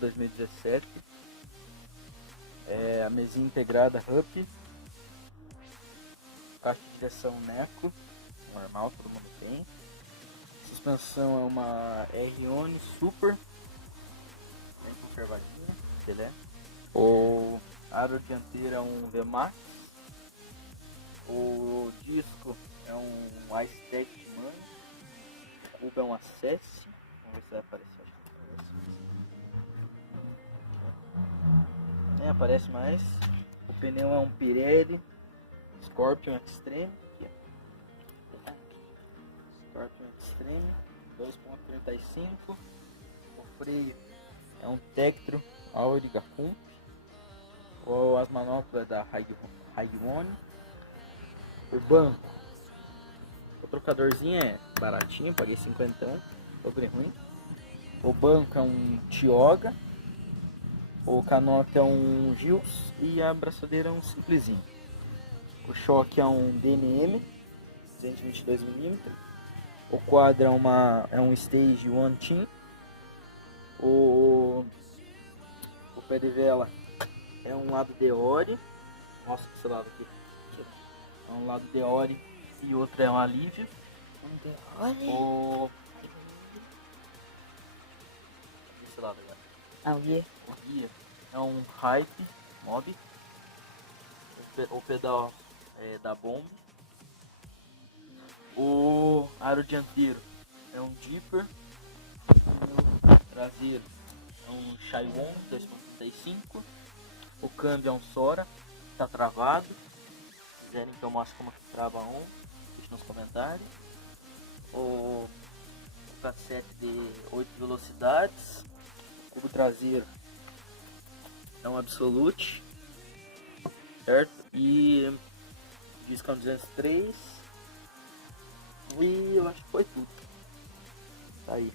2017. A mesinha integrada Hup, caixa de direção Neco, normal, todo mundo tem. Suspensão é uma R-One Super, bem conservadinha, beleza? O aro dianteiro é um VMAX. O disco é um Ice Man. O cubo é um Acesse. Vamos ver se vai aparecer. Acho que nem aparece mais. O pneu é um Pirelli Scorpion Extreme. Aqui, ó. Scorpion Extreme 2.35. O freio é um Tektro Audi Gacum. As manoplas da Hagione. O banco, o trocadorzinho é baratinho, paguei 50, sobre ruim. O banco é um Tioga. O canopy é um Gils e a braçadeira é um simplesinho. O choque é um DNM 222mm. O quadro é um Stage One Team. O pé de vela é um lado Deore. Nossa, que esse lado aqui. É um lado Deore e outro é um Alívio. Esse lado agora. O guia. O guia é um Hype Mob. O pedal é da Bomb. O aro dianteiro é um Dipper. O traseiro é um Chaiwon 2.35. O câmbio é um Sora. Tá travado. Se quiserem que eu mostre como que trava deixe nos comentários. O cassete de 8 velocidades. O cubo traseiro é um Absolute, certo? E o disco é um 203. E eu acho que foi tudo. Tá aí.